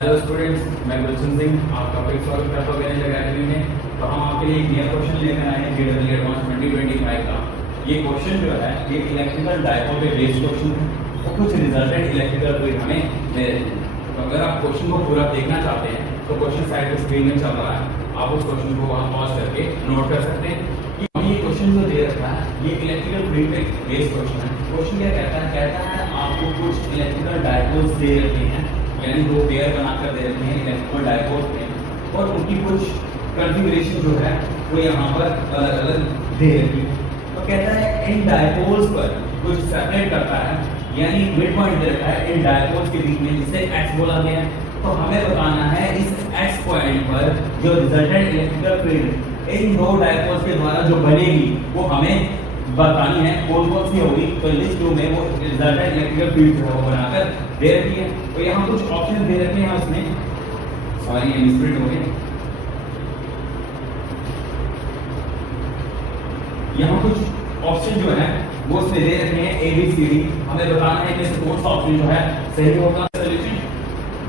Hello students, मैं गुलशन सिंह आपका फिर स्वागत करता हूँ गणेश अकेडमी में। तो हम आपके लिए एक नया क्वेश्चन लेकर आए हैं जेडब्ल्यू एडवांस 2025 का। ये क्वेश्चन जो है ये इलेक्ट्रिकल डायपोल पे बेस्ड क्वेश्चन है और कुछ रिजल्टेंट इलेक्ट्रिकल फील्ड हमें दे रहे हैं। तो अगर आप क्वेश्चन को पूरा देखना चाहते हैं तो क्वेश्चन साइड पे स्क्रीन में चल रहा है, आप उस क्वेश्चन को वहाँ पॉज करके नोट कर सकते हैं कि हमें ये क्वेश्चन जो दे रखा है ये इलेक्ट्रिकल फील्ड पे बेस्ड क्वेश्चन है। क्वेश्चन क्या कहता है आपको कुछ इलेक्ट्रिकल डायपोल्स दे रखे हैं, यानी दो पेयर बनाकर दे रखे हैं इलेक्ट्रिकल डायपोल में, और उनकी कुछ कॉन्फ़िगरेशन जो है वो यहाँ पर अलग अलग दे रखी है। तो कहता है इन डायपोल्स पर कुछ सेपरेट करता है, यानी मिड पॉइंट दे रखा है इन डायपोल्स के बीच में, जिसे x बोला गया है। तो हमें बताना है इस x पॉइंट पर जो रिजल्टेंट इलेक्ट्रिकल फील्ड इन दो डायपोल्स के द्वारा जो बनेगी वो हमें बतानी है कौन कौन सी होगी। तो लिस्ट 2 में वो रिजल्टेंट इलेक्ट्रिकल फील्ड जो है वो बनाकर दे रखी है। तो यहाँ कुछ ऑप्शन दे रखे हैं उसमें, सॉरी ये मिसप्रिंट हो गए। यहाँ कुछ ऑप्शन जो है वो उसमें दे रखे हैं ए बी सी डी। हमें बताना है कि कौन सा ऑप्शन जो है सही होगा। सॉल्यूशन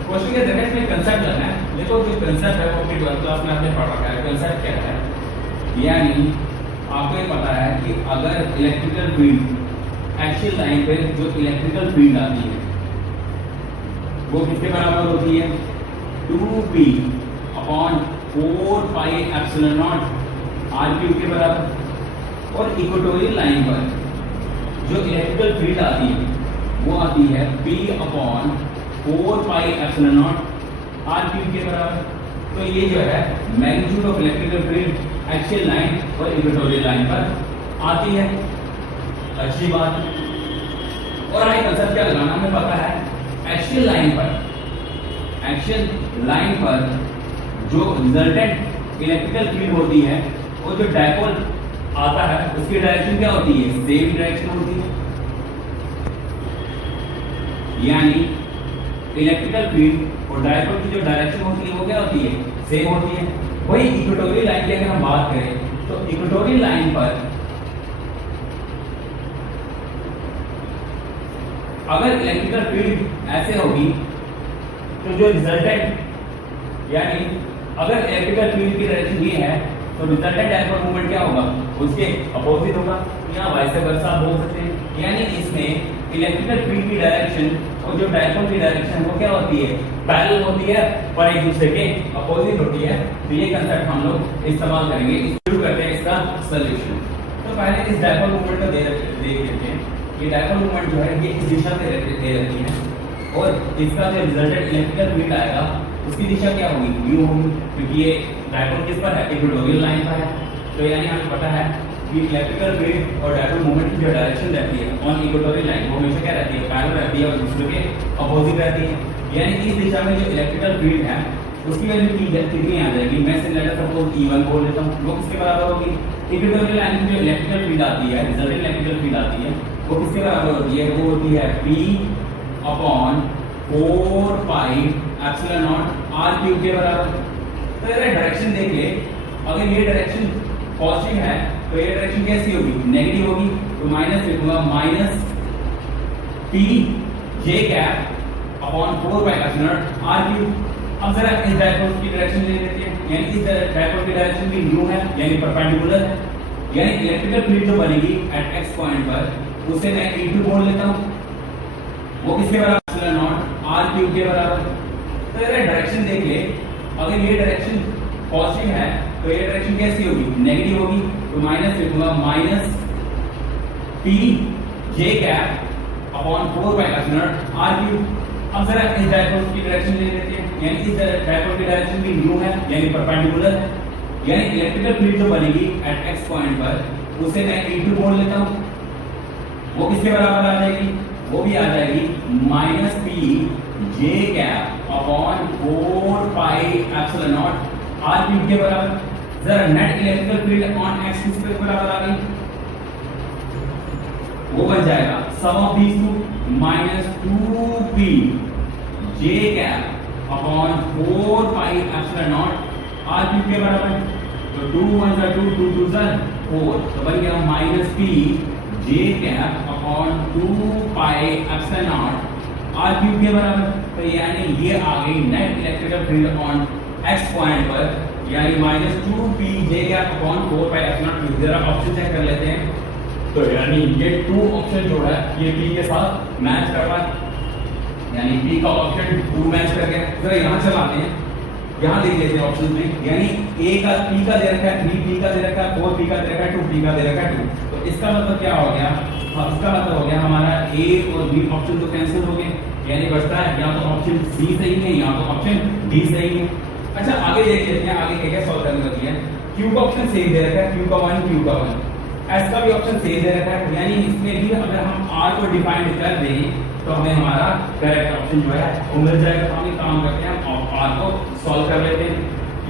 क्वेश्चन के जगह में कंसेप्ट करना है। देखो जो कंसेप्ट है वो अपनी 12th क्लास में आपने पढ़ रखा है। कंसेप्ट क्या है, यानी आपको ये पता है कि अगर इलेक्ट्रिकल फील्ड एक्सियल लाइन पे जो इलेक्ट्रिकल फील्ड आती है वो किसके बराबर होती है, 2p upon 4 epsilon not are cube के बराबर। और इक्वेटोरियल लाइन पर जो इलेक्ट्रिकल फील्ड आती है वो आती है p upon 4 epsilon not are cube के बराबर। तो ये जो है magnitude of electrical field axial line और इक्वेटोरियल लाइन पर आती है। अच्छी बात। और आगे कंसेप्ट क्या लगाना हमें पता है, एक्सियल लाइन पर जो रिजल्टेंट इलेक्ट्रिकल फील्ड होती है वो जो डायपोल आता है उसकी डायरेक्शन क्या होती है, सेम डायरेक्शन होती है। यानी इलेक्ट्रिकल फील्ड और डायपोल की जो डायरेक्शन होती है वो क्या होती है, सेम होती है। वही इक्वेटोरियल लाइन की अगर हम बात करें तो इक्वेटोरियल लाइन पर अगर इलेक्ट्रिकल फील्ड ऐसे होगी तो जो रिजल्टेंट, यानी अगर इलेक्ट्रिकल फील्ड की डायरेक्शन ये है तो रिजल्टेंट डायपोल मूवमेंट क्या होगा, उसके अपोजिट होगा, या वाइस वर्सा आप बोल सकते हैं। यानी इसमें इलेक्ट्रिकल फील्ड की डायरेक्शन और जो डायपोल की डायरेक्शन वो क्या होती है, पैरेलल होती है पर एक दूसरे के अपोजिट होती है। तो ये कंसेप्ट हम लोग इस्तेमाल करेंगे। शुरू करते हैं इसका सॉल्यूशन। तो पहले इस डायपोल मूवमेंट को देख लेते हैं। ये डायपोल मूवमेंट जो है ये इस दिशा से दे रखी है और इसका जो रिजल्टेंट इलेक्ट्रिकल फील्ड आएगा उसकी दिशा क्या होगी, यू होगी, क्योंकि ये डायपोल किस पर है, इक्वेटोरियल लाइन पर है। तो यानी हमें पता है कि इलेक्ट्रिकल फील्ड और डायपोल मूवमेंट की जो डायरेक्शन रहती है ऑन इक्वेटोरियल लाइन वो हमेशा क्या रहती है, पैरेलल रहती है और दूसरे के अपोजिट रहती है। यानी इस दिशा में जो इलेक्ट्रिकल फील्ड है उसकी वैल्यू कितनी आ जाएगी, मैं से लेटर सपोज E1 बोल लेता हूँ, वो किसके बराबर होगी, इक्वेटोरियल लाइन की जो इलेक्ट्रिकल फील्ड आती है, रिजल्टेंट इलेक्ट्रिकल फील्ड आती है वो किसके बराबर होती है, वो होती है p upon 4 epsilon not are cube के बराबर। तो अगर डायरेक्शन देख ले, अगर ये डायरेक्शन पॉजिटिव है तो ये डायरेक्शन कैसी होगी, नेगेटिव होगी। तो माइनस लिखूंगा, minus p j cap upon 4 epsilon not are cube. अब जरा इस डायपोल की डायरेक्शन ले लेते हैं, यानी इस डायपोल की डायरेक्शन भी न्यू है यानी परपेंडिकुलर है। यानी इलेक्ट्रिकल फील्ड जो बनेगी एट x पॉइंट पर उसे मैं E2 बोल लेता हूँ, वो किसके बराबर, एप्सिलॉन नॉट आर क्यूब के बराबर। तो अगर डायरेक्शन देख ले, अगर ये डायरेक्शन पॉजिटिव है तो ये डायरेक्शन कैसी होगी, नेगेटिव होगी। तो माइनस लिखूंगा, minus p j cap upon 4 epsilon not are cube. अब जरा इस डायपोल की डायरेक्शन ले लेते हैं, यानी इस डायपोल की डायरेक्शन भी न्यू है यानी परपेंडिकुलर है। यानी इलेक्ट्रिकल फील्ड जो बनेगी एट x पॉइंट पर उसे मैं E2 बोल लेता हूँ, वो किसके बराबर आ जाएगी, वो भी आ जाएगी minus p j cap upon 4 epsilon not are cube के बराबर। जरा net electrical field on x किसके बराबर आ गई, वो बन जाएगा sum of these two minus 2p j cap upon 4 epsilon not are cube के बराबर। तो 2 1 2 2 2 4, तो बन गया minus p j cap upon 2 epsilon not are cube के बराबर। तो यानी ये आ गई net electrical field on x point पर, यानी minus 2p j cap upon 4 pi epsilon cube. जरा ऑप्शन चेक कर लेते हैं। तो यानी ये 2 ऑप्शन जो है ये p के साथ मैच कर रहा है, यानी p का ऑप्शन 2 मैच कर गया। जरा यहाँ चलाते हैं, यहाँ देख लेते हैं ऑप्शन में, यानी a का p का दे रखा है, 3p का दे रखा है, 4p का दे रखा है, 2p का दे रखा है 2। तो इसका मतलब क्या हो गया? इसका मतलब हो गया हमारा a और b ऑप्शन तो कैंसिल हो गए, यानी बचता है या तो ऑप्शन c सही है या तो ऑप्शन d सही है। अच्छा आगे देख लेते हैं, आगे क्या क्या सॉल्व करने लगी है। q का ऑप्शन सेम दे रखा है, q का 1, q का 1, s का भी ऑप्शन सेम दे रखा है, यानी इसमें भी अगर हम r को डिफाइन कर दें तो हमें हमारा करेक्ट ऑप्शन जो है वो मिल जाएगा। तो हम एक काम करते हैं, हम r को सॉल्व कर लेते हैं।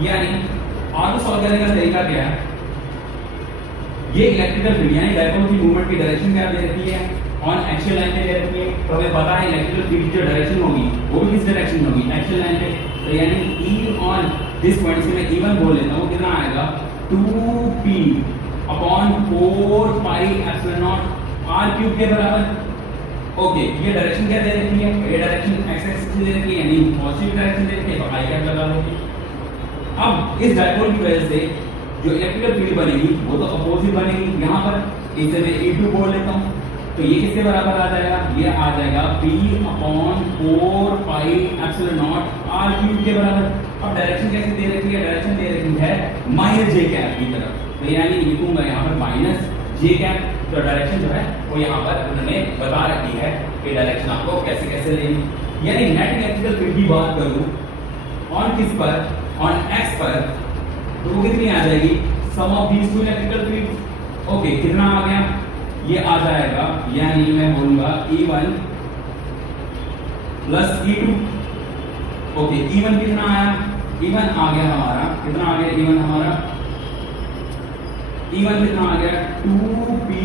यानी r को सॉल्व करने का तरीका क्या है? ये इलेक्ट्रिकल फील्ड यानी डायपोल की मूवमेंट की डायरेक्शन क्या दे रखी है? ऑन एक्सियल लाइन पे दे रखी है। तो हमें पता है इलेक्ट्रिकल फील्ड की जो डायरेक्शन होगी वो भी किस डायरेक्शन में होगी? एक्सियल लाइन पे। तो यानी E ऑन दिस पॉइंट से मैं E1 बोल लेता हूँ, कितना आएगा? 2p upon 4 pi epsilon not r cube के बराबर। ओके, ये डायरेक्शन क्या दे रखी है? ये डायरेक्शन एक्स एक्सिस दे रखी है, यानी पॉजिटिव डायरेक्शन दे रखी है, तो आई कैप लगा दोगे। अब इस डायपोल की वजह से जो इलेक्ट्रिकल फील्ड बनेगी वो तो अपोजिट बनेगी। यहाँ पर इसे मैं E2 बोल लेता हूँ, तो ये किसके बराबर आ जाएगा? ये आ जाएगा p upon 4 pi epsilon not r cube के बराबर। अब डायरेक्शन कैसे दे रखी है? डायरेक्शन दे रखी है माइनस जे कैप की तरफ, तो यानी लिखूंगा यहाँ पर माइनस जे कैप। तो डायरेक्शन जो है वो यहाँ पर उन्होंने बता रखी है कि डायरेक्शन आपको कैसे कैसे लेनी। यानी नेट इलेक्ट्रिकल फील्ड की बात करूं ऑन किस पर? ऑन एक्स पर, तो वो कितनी आ जाएगी? Sum of these two electrical field. Okay, कितना आ गया? ये आ जाएगा, यानी मैं बोलूंगा E1 plus E2। Okay, E1 कितना आया? E1 आ गया हमारा, कितना आ गया E1 हमारा? E1 कितना आ गया? 2p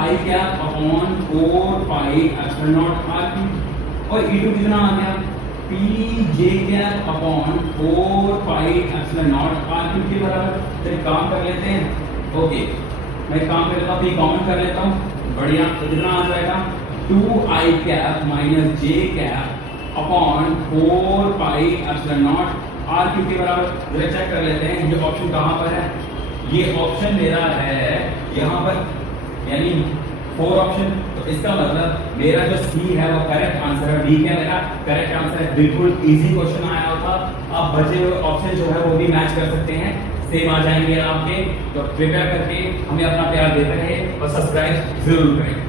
i cap upon 4 pi epsilon not r cube. और E2 कितना आ गया? p j cap upon 4 pi epsilon not r cube के बराबर। तो एक काम कर लेते हैं। ओके, मैं काम कर लेता हूँ, कॉमन कर लेता हूँ, बढ़िया। तो कितना आ जाएगा? 2i cap minus j cap upon 4 pi epsilon not r cube के बराबर। जरा चेक कर लेते हैं ये ऑप्शन कहाँ पर है। ये ऑप्शन मेरा है यहाँ पर, यानी 4 ऑप्शन। तो इसका मतलब मेरा जो C है वो करेक्ट आंसर है। D क्या मेरा करेक्ट आंसर है। बिल्कुल इजी क्वेश्चन आया होता। अब बचे हुए ऑप्शन जो है वो भी मैच कर सकते हैं, सेम आ जाएंगे आपके। तो प्रिपेयर करके हमें अपना प्यार देते रहे और सब्सक्राइब जरूर करें।